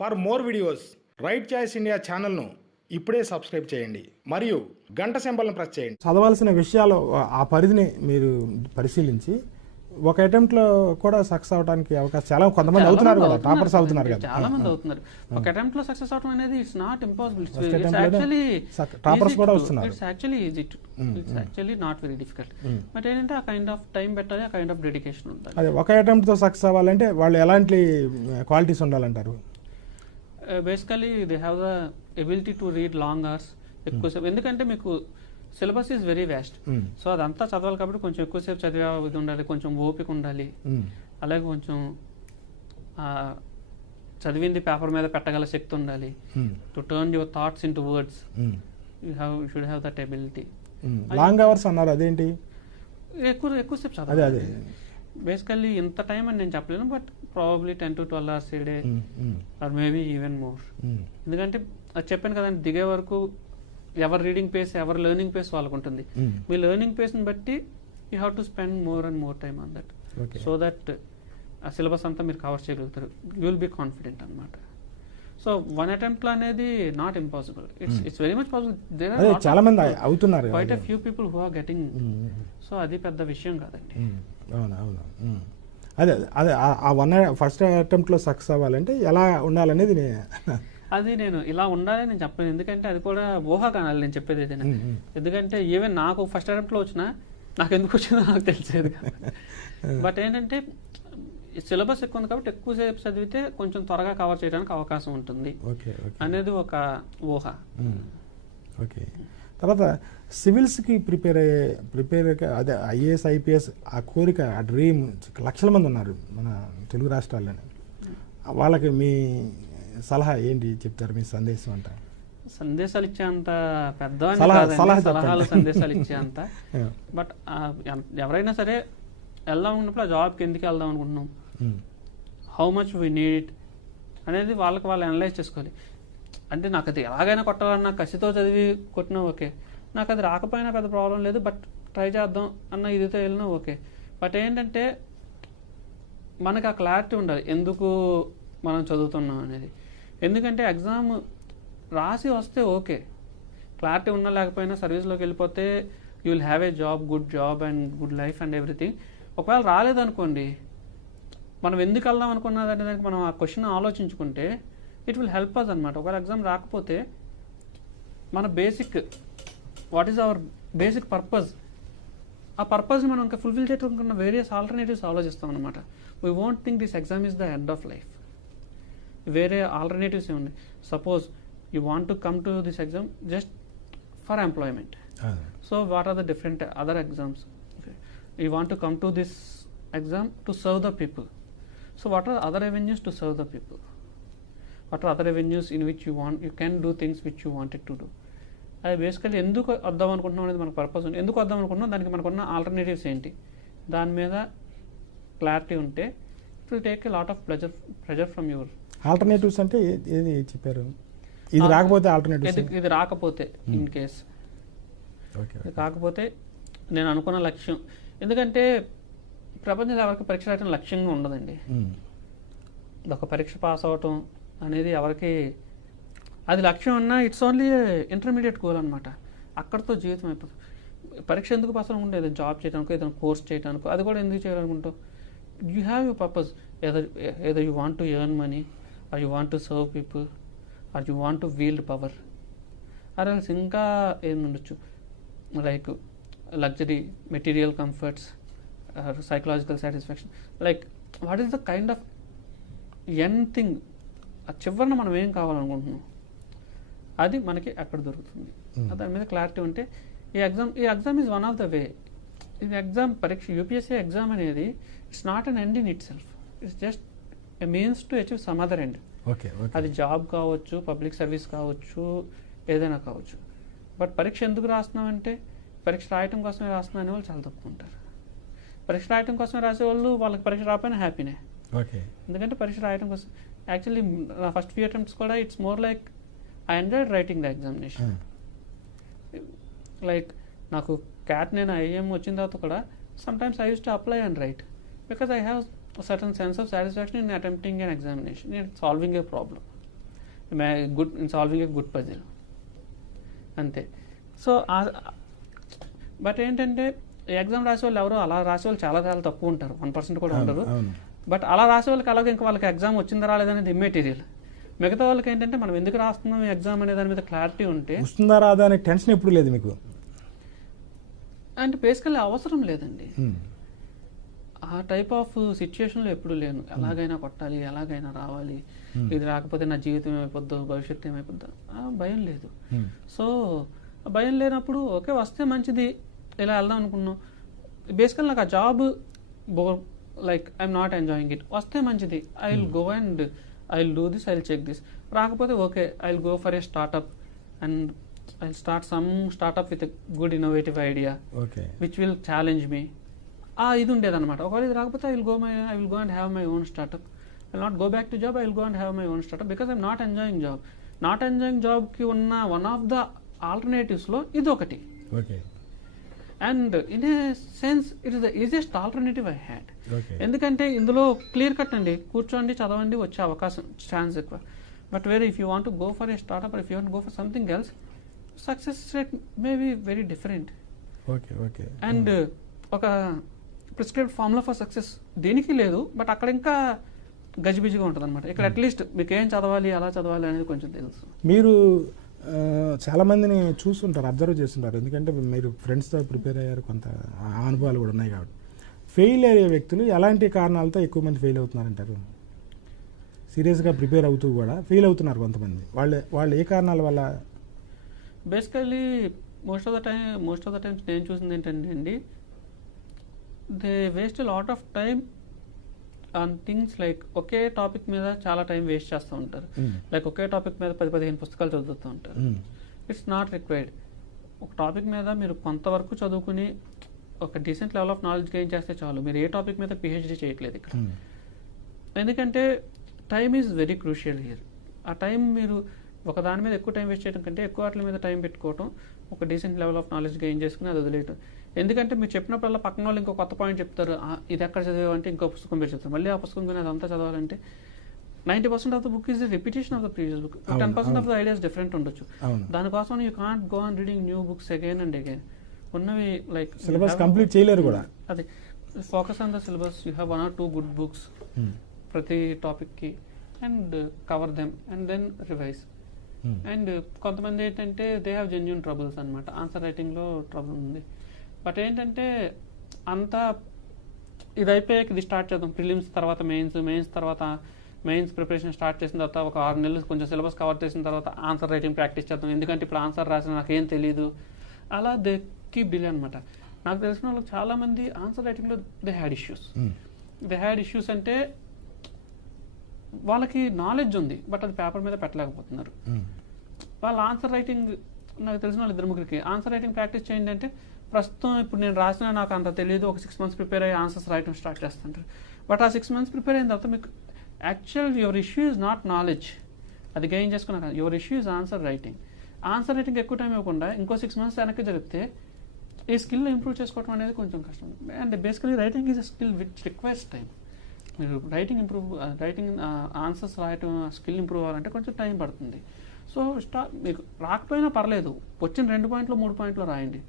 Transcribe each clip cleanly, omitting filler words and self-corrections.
For more videos right choice India ఛానల్ను ఇప్పుడే subscribe చేయండి మరియు గంట సింబల్ను ప్రెస్ చేయండి. చదవాల్సిన విషయాలు ఆ పరిధిని మీరు పరిశీలించి ఒక అటెంప్ట్లో కూడా సక్సెస్ అవడానికి అవకాశం చాలా కొంతమంది అవుతున్నారు కదా, టాపర్స్ అవుతున్నారు కదా, చాలా మంది అవుతున్నారు. ఒక అటెంప్ట్ లో సక్సెస్ అవడం అనేది ఇట్స్ నాట్ ఇంపాసిబుల్. టాపర్స్ కూడా వస్తున్నారు. It's actually easy, it's actually not very difficult. But ఏంటంటే ఆ కైండ్ ఆఫ్ టైం పెట్టాలి, ఆ కైండ్ ఆఫ్ డెడికేషన్ ఉండాలి. అదే ఒక అటెంప్ట్తో సక్సెస్ అవ్వాలంటే వాళ్ళు ఎలాంటి క్వాలిటీస్ ఉండాలంటారు? Basically they have the ability to read long hours, ఎక్కువసేపు. ఎందుకంటే మీకు syllabus is very vast. So అదంతా చదవాలి కాబట్టి కొంచెం ఎక్కువసేపు చదివే ఇది ఉండాలి, కొంచెం ఓపిక ఉండాలి, అలాగే కొంచెం చదివింది పేపర్ మీద పెట్టగల శక్తి ఉండాలి. To turn your thoughts in to words, you should have that ability. Long hours అన్నారు, అదేంటి? ఎక్కువసేపు చదవాలి. బేసికల్లీ ఇంత టైం అని నేను చెప్పలేను, but probably 10 to 12 hours a day, or maybe even more. ఎందుకంటే అది చెప్పాను కదండి, దిగే వరకు ఎవరి రీడింగ్ పేస్, ఎవరి లెర్నింగ్ పేస్ వాళ్ళకు ఉంటుంది. మీ లెర్నింగ్ పేస్ని బట్టి you have to spend more and more time on that, so that ఆ సిలబస్ అంతా మీరు కవర్ చేయగలుగుతారు. యూ విల్ బీ కాన్ఫిడెంట్ అనమాట. సో వన్ అటెంప్ట్ అనేది not impossible, it's very much possible. There are చాలా మంది అవుతున్నారు, quite a few people who are getting. So అది పెద్ద విషయం కాదండి. అవును. అదే అదే ఆ ఫస్ట్ అటెంప్ట్లో సక్సెస్ అవ్వాలంటే ఎలా ఉండాలనేది అది నేను ఇలా ఉండాలని నేను చెప్పాను. ఎందుకంటే అది కూడా ఊహాగానాలు నేను చెప్పేది ఏదైనా. ఎందుకంటే ఈవెన్ నాకు ఫస్ట్ అటెంప్ట్లో వచ్చినా నాకు ఎందుకు వచ్చిందో నాకు తెలిసేది కాదు. బట్ ఏంటంటే సిలబస్ ఎక్కువ ఉంది కాబట్టి ఎక్కువసేపు చదివితే కొంచెం త్వరగా కవర్ చేయడానికి అవకాశం ఉంటుంది అనేది ఒక ఊహ. ఓకే. తర్వాత సివిల్స్కి ప్రిపేర్ అదే ఐఏఎస్ ఐపీఎస్ ఆ కోరిక, ఆ డ్రీమ్ లక్షల మంది ఉన్నారు మన తెలుగు రాష్ట్రాల్లోనే. వాళ్ళకి మీ సలహా ఏంటి చెప్తారు? మీ సందేశం అంట? సందేశాలు ఇచ్చేంత పెద్ద సలహాలు సందేశాలు ఇచ్చేంత. బట్ ఎవరైనా సరే వెళ్దాం అనుకున్నప్పుడు ఆ జాబ్కి ఎందుకు వెళ్దాం అనుకుంటున్నాం, how much we need it అనేది వాళ్ళకి వాళ్ళు అనలైజ్ చేసుకోవాలి. అంటే నాకు అది ఎలాగైనా కొట్టాలన్నా కసితో చదివి కొట్టినా ఓకే, నాకు అది రాకపోయినా పెద్ద ప్రాబ్లం లేదు, బట్ ట్రై చేద్దాం అన్న ఇదితో వెళ్ళినా ఓకే. బట్ ఏంటంటే మనకు ఆ క్లారిటీ ఉండాలి ఎందుకు మనం చదువుతున్నాం అనేది. ఎందుకంటే ఎగ్జామ్ రాసి వస్తే ఓకే, క్లారిటీ ఉన్నా లేకపోయినా సర్వీస్లోకి వెళ్ళిపోతే you will have a job, good job and good life and everything. ఒకవేళ రాలేదనుకోండి, మనం ఎందుకు వెళ్దాం అనుకున్నదనే దానికి మనం ఆ క్వశ్చన్ ఆలోచించుకుంటే ఇట్ విల్ హెల్ప్ అస్ అనమాట. ఒకవేళ ఎగ్జామ్ రాకపోతే మన basic what is our basic purpose, ఆ పర్పస్ని మనం ఇంకా ఫుల్ఫిల్ చేయడానికి వేరియస్ ఆల్టర్నేటివ్స్ ఆలోచిస్తాం అనమాట. We won't think this exam is the end of life. వేరే ఆల్టర్నేటివ్స్ ఏమున్నాయి? Suppose you want to come to this exam just for employment. So what are the different other exams? You want to come to this exam to serve the people. So what are other avenues to serve the people? What are other avenues in which you can do things which you wanted to do? అది basically ఎందుకు వద్దాం అనుకుంటున్నాం అనేది మనకు purpose ఉంది. ఎందుకు వద్దాం అనుకుంటున్నాం, దానికి మనకున్న ఆల్టర్నేటివ్స్ ఏంటి, దాని మీద క్లారిటీ ఉంటే it will take a lot of pressure from your. Alternatives అంటే ఏది చెప్పారు? ఇది రాకపోతే ఆల్టర్నేటివ్స్, ఇది రాకపోతే ఇన్ కేస్ కాకపోతే నేను అనుకున్న లక్ష్యం. ఎందుకంటే ప్రపంచంలో ఎవరికి పరీక్ష రాయటం లక్ష్యంగా ఉండదండి. ఒక పరీక్ష పాస్ అవటం అనేది ఎవరికి అది లక్ష్యం ఉన్నా ఇట్స్ ఓన్లీ ఇంటర్మీడియట్ గోల్ అనమాట. అక్కడితో జీవితం అయిపోతుంది. పరీక్ష ఎందుకు పాస్ అనుకుంటే ఏదైనా జాబ్ చేయడానికో, ఏదైనా కోర్స్ చేయడానికో, అది కూడా ఎందుకు చేయాలనుకుంటావు? You have your purpose. ఏదో you want to earn money, or you want to serve people, or you want to wield power, or else ఇంకా ఏముండొచ్చు, like luxury, material comforts, psychological satisfaction. Like what is the kind of end thing? ఆ చివరిన మనం ఏం కావాలనుకుంటున్నాం అది మనకి ఎక్కడ దొరుకుతుంది. దాని మీద క్లారిటీ ఉంటే ఈ exam is one of the way. ఇది ఎగ్జామ్ పరీక్ష, యూపీఎస్సీ ఎగ్జామ్ అనేది it's not an end in it self, it's just a means to achieve some other end. అది జాబ్ కావచ్చు, పబ్లిక్ సర్వీస్ కావచ్చు, ఏదైనా కావచ్చు. బట్ పరీక్ష ఎందుకు రాస్తున్నామంటే పరీక్ష రాయటం కోసమే రాస్తున్నా అనే వాళ్ళు చాలా తక్కువ ఉంటారు. పరీక్ష రాయటం కోసమే రాసేవాళ్ళు వాళ్ళకి పరీక్ష రాకపోయినా హ్యాపీనే. ఎందుకంటే పరీక్ష రాయటం కోసం యాక్చువల్లీ నా ఫస్ట్ ఫ్యూ అటెంప్ట్స్ కూడా it's more like I enjoyed writing the examination. Like నాకు క్యాట్ నేను ఐఎం వచ్చిన తర్వాత కూడా sometimes I use to apply and right because I have a certain sense of satisfaction in attempting an examination, in solving a problem. Good in solving a good puzzle అంతే. So but ఏంటంటే exam రాసే వాళ్ళు ఎవరో అలా రాసే వాళ్ళు చాలా చాలా తక్కువ ఉంటారు, 1% కూడా ఉండరు. బట్ అలా రాసే వాళ్ళకి అలాగే ఇంకా వాళ్ళకి ఎగ్జామ్ వచ్చిందా రాలేదనేది ఇమ్మెటీరియల్. మిగతా వాళ్ళకి ఏంటంటే మనం ఎందుకు రాస్తున్నాం ఎగ్జామ్ అనే దాని మీద క్లారిటీ ఉంటే వస్తుందా రాదా అనే టెన్షన్ ఎప్పుడు లేదు మీకు? అంటే బేసికల్లీ అవసరం లేదండి. ఆ టైప్ ఆఫ్ సిచ్యుయేషన్లో ఎప్పుడు లేను. ఎలాగైనా కొట్టాలి, ఎలాగైనా రావాలి, ఇది రాకపోతే నా జీవితం ఏమైపోద్దో, భవిష్యత్తు ఏమైపోద్దో భయం లేదు. సో భయం లేనప్పుడు ఓకే వస్తే మంచిది, ఇలా వెళ్దాం అనుకున్నాం. బేసికల్ నాకు ఆ job like I'm not enjoying it. వస్తే మంచిది, I will go and I will do this, I will check this. రాకపోతే okay I will go for a startup and I will start some startup with good innovative idea which will challenge me. ఇది ఉండేదన్నమాట. ఒకవేళ ఇది రాకపోతే I will go and have my own startup. I will not go back to job, I will go and have my own startup because I'm not enjoying job. Not enjoying జాబ్కి ఉన్న one of the ఆల్టర్నేటివ్స్లో ఇది ఒకటి. And in a sense it is the easiest alternative I had. ఎందుకంటే ఇందులో clear cut అండి, కూర్చోండి చదవండి వచ్చే అవకాశం ఛాన్స్ ఎక్కువ. బట్ వేరే if you want go for a startup or if you want go for something else, success rate may be very different. And ఒక ప్రిస్క్రైబ్డ్ ఫార్ములా ఫర్ సక్సెస్ దేనికి లేదు, బట్ అక్కడ ఇంకా గజిబిజిగా ఉంటుంది అనమాట. ఇక్కడ అట్లీస్ట్ మీకు ఏం చదవాలి, ఎలా చదవాలి అనేది కొంచెం తెలుసు. మీరు చాలామందిని చూస్తుంటారు, అబ్జర్వ్ చేస్తుంటారు, ఎందుకంటే మీరు ఫ్రెండ్స్తో ప్రిపేర్ అయ్యారు, కొంత అనుభవాలు కూడా ఉన్నాయి కాబట్టి. ఫెయిల్ అయ్యే వ్యక్తులు ఎలాంటి కారణాలతో ఎక్కువ మంది ఫెయిల్ అవుతున్నారంటారు? సీరియస్గా ప్రిపేర్ అవుతూ కూడా ఫెయిల్ అవుతున్నారు కొంతమంది. వాళ్ళు ఏ కారణాల వల్ల? Basically most of the times నేను చూసింది ఏంటంటే అండి, they waste lot of time on things like okay topic మీద చాలా టైం వేస్ట్ చేస్తూ ఉంటారు. లైక్ ఒకే టాపిక్ మీద 10-15 పుస్తకాలు చదువుతూ ఉంటారు. It's not required. ఒక టాపిక్ మీద మీరు కొంతవరకు చదువుకుని ఒక decent level of knowledge gain చేస్తే చాలు. మీరు ఏ టాపిక్ మీద పిహెచ్డీ చేయట్లేదు ఇక్కడ. ఎందుకంటే time is very crucial here. ఆ టైం మీరు ఒక దాని మీద ఎక్కువ టైం వేస్ట్ చేయడం కంటే ఎక్కువ వాటి మీద టైం పెట్టుకోవటం, ఒక decent level of knowledge gain చేసుకుని అది వదిలేయటం. ఎందుకంటే మీరు చెప్పినప్పుడల్లా పక్కన వాళ్ళు ఇంకో కొత్త పాయింట్ చెప్తారు, ఇది ఎక్కడ చదివామంటే ఇంకో పుస్తకం పేరు చెప్తారు, మళ్ళీ ఆ పుస్తకం కొని అదంతా చదవాలంటే 90% of the book is the repetition of the previous book. 10% of the ideas different ఉండొచ్చు. దానికోసం you can't go on reading new books again and again. ఉన్నవి లైక్ సిలబస్ కంప్లీట్ చేయలేరు కూడా. అది focus on the syllabus. You have 1 or 2 good books ప్రతి టాపిక్కి and cover them and then revise. And కొంతమంది ఏంటంటే దే హ్యావ్ జెన్యూన్ ట్రబుల్స్ అనమాట, answer రైటింగ్లో ట్రబుల్ ఉంది. బట్ ఏంటంటే అంతా ఇది అయిపోయాక ఇది స్టార్ట్ చేద్దాం, ప్రిలిమ్స్ తర్వాత మెయిన్స్ తర్వాత మెయిన్స్ ప్రిపరేషన్ స్టార్ట్ చేసిన తర్వాత ఒక 6 నెలలు కొంచెం సిలబస్ కవర్ చేసిన తర్వాత ఆన్సర్ రైటింగ్ ప్రాక్టీస్ చేద్దాం, ఎందుకంటే ఇప్పుడు ఆన్సర్ రాసిన నాకేం తెలియదు, అలా దే కీప్ డిలే అనమాట. నాకు తెలిసిన వాళ్ళకి చాలామంది ఆన్సర్ రైటింగ్లో దే హ్యాడ్ ఇష్యూస్ అంటే వాళ్ళకి నాలెడ్జ్ ఉంది బట్ అది పేపర్ మీద పెట్టలేకపోతున్నారు. వాళ్ళ ఆన్సర్ రైటింగ్ నాకు తెలిసిన వాళ్ళు 2-3 ఆన్సర్ రైటింగ్ ప్రాక్టీస్ చేయండి అంటే ప్రస్తుతం ఇప్పుడు నేను రాసిన నాకు అంత తెలియదు, ఒక 6 months ప్రిపేర్ అయ్యి ఆన్సర్స్ రాయటం స్టార్ట్ చేస్తుంటారు. బట్ ఆ 6 months ప్రిపేర్ అయిన తర్వాత మీకు actual your issue is not knowledge, అది గెయిన్ చేసుకున్నాక your issue is answer writing. Answer writing ఎక్కువ టైం ఇవ్వకుండా ఇంకో 6 months వెనక్కి జరిగితే ఈ స్కిల్ ఇంప్రూవ్ చేసుకోవడం అనేది కొంచెం కష్టం. And basically writing is a skill which requires time. మీరు రైటింగ్ ఆన్సర్స్ రాయటం స్కిల్ ఇంప్రూవ్ అవ్వాలంటే కొంచెం టైం పడుతుంది. సో మీకు రాకపోయినా పర్లేదు, వచ్చిన 2 points 3 points రాయండి.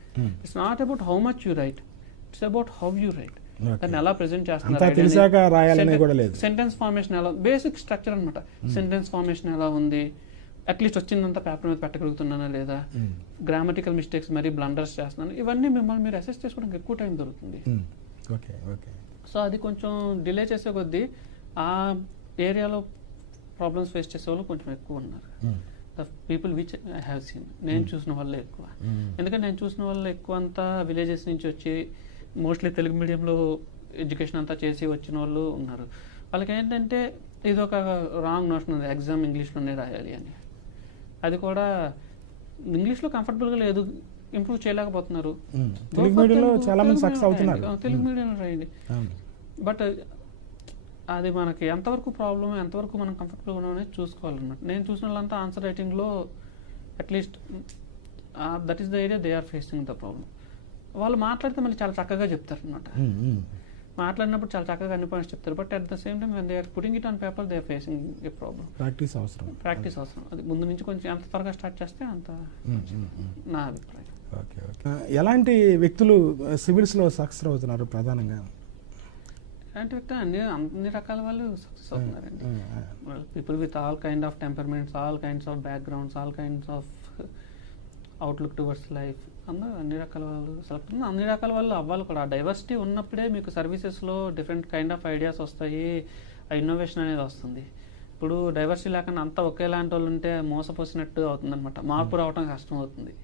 It's not about how much you right, it's about how you right. దాన్ని ఎలా ప్రెజెంట్ చేస్తున్నారు, సెంటెన్స్ ఫార్మేషన్ ఎలా, బేసిక్ స్ట్రక్చర్ అనమాట. సెంటెన్స్ ఫార్మేషన్ ఎలా ఉంది, అట్లీస్ట్ వచ్చిందంతా పేపర్ మీద పెట్టగలుగుతున్నానా లేదా, గ్రామటికల్ మిస్టేక్స్ మరీ బ్లండర్స్ చేస్తున్నాను, ఇవన్నీ మిమ్మల్ని మీరు అసెస్ చేసుకోవడానికి ఎక్కువ టైం దొరుకుతుంది. సో అది కొంచెం డిలే చేసే కొద్దీ ఆ ఏరియాలో ప్రాబ్లమ్స్ ఫేస్ చేసే వాళ్ళు కొంచెం ఎక్కువ ఉన్నారు. The people which I have seen, నేను చూసిన వాళ్ళే ఎక్కువ. ఎందుకంటే నేను చూసిన వాళ్ళు ఎక్కువ అంతా విలేజెస్ నుంచి వచ్చి మోస్ట్లీ తెలుగు మీడియంలో ఎడ్యుకేషన్ అంతా చేసి వచ్చిన వాళ్ళు ఉన్నారు. వాళ్ళకి ఏంటంటే ఇది ఒక రాంగ్ నోషన్ ఉంది, ఎగ్జామ్ ఇంగ్లీష్లోనే రాయాలి అని. అది కూడా ఇంగ్లీష్లో కంఫర్టబుల్గా లేదు, ఇంప్రూవ్ చేయలేకపోతున్నారు. తెలుగు మీడియంలో రాయండి. బట్ అది మనకి ఎంతవరకు ప్రాబ్లమ్, ఎంతవరకు మనం కంఫర్టబుల్గా ఉన్నామనేది చూసుకోవాలన్నమాట. నేను చూసిన వాళ్ళంతా ఆన్సర్ రైటింగ్లో at least that is the area they are facing the problem. వాళ్ళు మాట్లాడితే మళ్ళీ చాలా చక్కగా చెప్తారు అనమాట. మాట్లాడినప్పుడు చాలా చక్కగా అన్ని పాయింట్స్ చెప్తారు, but at the same time they are putting it on paper they are facing a problem. Practice అవసరం. ప్రాక్టీస్ అవసరం. అది ముందు నుంచి కొంచెం ఎంత త్వరగా స్టార్ట్ చేస్తే అంత నా అభిప్రాయం. Okay okay. ఎలాంటి వ్యక్తులు సివిల్స్లో సక్సెస్ అవుతున్నారు ప్రధానంగా? ఎలాంటి వ్యక్తి అన్ని రకాల వాళ్ళు సక్సెస్ అవుతున్నారండి. People with all kind of temperaments, all kinds of backgrounds, all kinds of outlook towards life, అందరూ అన్ని రకాల వాళ్ళు సెలెక్ట్ అవుతున్నారు. అన్ని రకాల వాళ్ళు అవ్వాలి కూడా. ఆ డైవర్సిటీ ఉన్నప్పుడే మీకు సర్వీసెస్లో డిఫరెంట్ కైండ్ ఆఫ్ ఐడియాస్ వస్తాయి, ఆ ఇన్నోవేషన్ అనేది వస్తుంది. ఇప్పుడు డైవర్సిటీ లేకుండా అంతా ఒకేలాంటి వాళ్ళు ఉంటే మోసపోసినట్టు అవుతుంది అనమాట. మార్పు రావడం కష్టం అవుతుంది.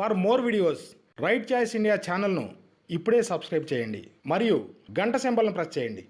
For more videos right choice India ఛానల్ను ఇప్పుడే సబ్స్క్రైబ్ చేయండి మరియు గంట సింబల్ను ప్రెస్ చేయండి.